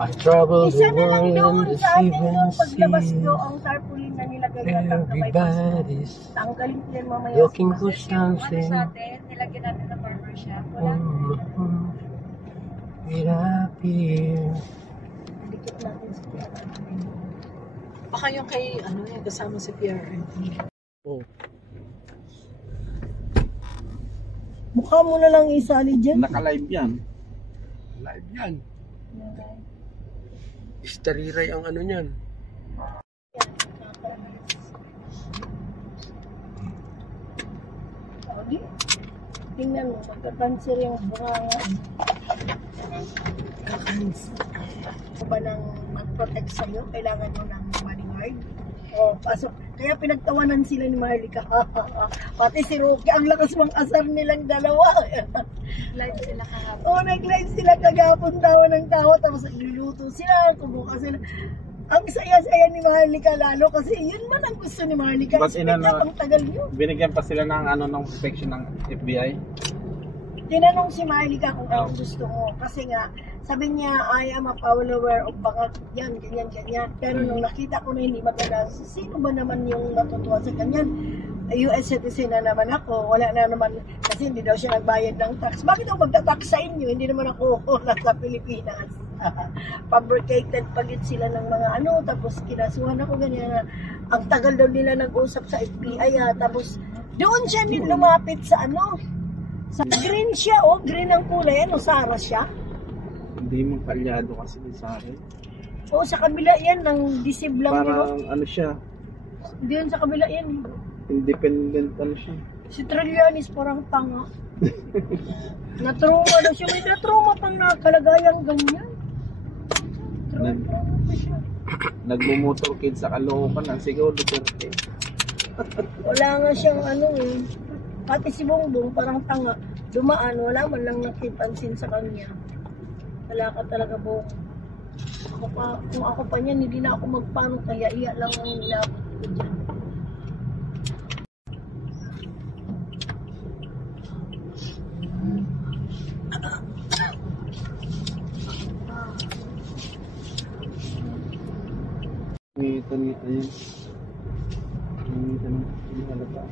I travel the Isa na lang world doon and the sa atin yun, seven paglabas seas. do, ang tarpaulin na nilagay na ng kamay pa. Everybody's Tanggalin ko yan mamaya. looking for Ano something. sa atin, nilagyan natin ng barbershop. Wala. It appears. Dikit natin sa pera. Baka yung kay, ano yung kasama si PRMT. Oh. Mukha mo na lang isali dyan. Naka-live yan. Live yan. Istariray ang ano niyan. Okay. Tingnan mo, magka-cancer yung bunganga. Kaka-cancer. Kung ba nang mag-protect sa'yo, kailangan mo ng bodyguard. O, pasok. Kaya pinagtawanan sila ni Marlica. Pati si Rocky, ang lakas mong asar nilang dalawa. Live sila kahapon. Oo, nag-live sila kagapon tawa ng tawa, tapos nagluluto sila, kumuha sila. Ang saya-saya ni Marlica lalo kasi yun man ang gusto ni Marlica. But Ang tagal yun. binigyan pa sila ng ano ng protection ng FBI. Tinanong si Marlica kung anong gusto mo. Kasi nga, sabi niya, I am a follower of Bangat. Yan, ganyan, ganyan. Pero nung nakita ko na hindi maganda, sino ba naman yung natutuwa sa ganyan? US citizen na naman ako. Wala na naman, kasi hindi daw siya nagbayad ng tax. Bakit ako magta-tax sa inyo? Hindi naman ako nasa Pilipinas. Fabricated pagit sila ng mga ano, tapos kinasuhan ako ganyan. Ang tagal daw nila nag-usap sa FBI, tapos doon siya din lumapit sa ano, sa green siya, oh, green ang kulay, ano, Sara siya. Hindi mo palyado kasi sa akin. O, sa kabila yan, ng disib lang yun. Parang ano siya, Diyan sa kabila yan. independent ano siya. Si Trillanes parang tanga. Natrauma daw siya. May natrauma pang nakalagayang ganyan. Nagmumotorcade sa Caloocan ang sigaw Duterte. Wala nga siyang ano eh. Pati si Bongbong parang tanga. Dumaan, wala man lang nakipansin sa kanya. Wala ka talaga, Bong. Ako pa, kung ako pa niyan, hindi na ako magpano, kaya iya lang ang nilapit ko dyan. Ngita-ngita yun. Ngita-ngita halata.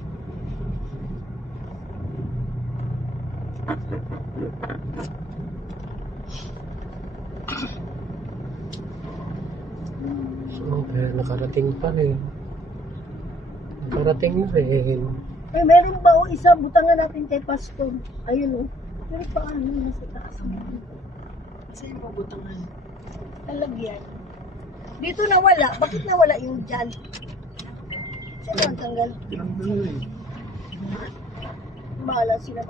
So, pero nakarating pa rin. Nakarating na rin. Eh, meron ba o isa, butangan natin kay Pastor. Ayun o. Pero paano nasa taas mo? Saan yung mabutangan? Talagyan. Dito nawala. Bakit nawala yung dyan? Sino ang tanggal? Tinanggal na eh. Bahala sila.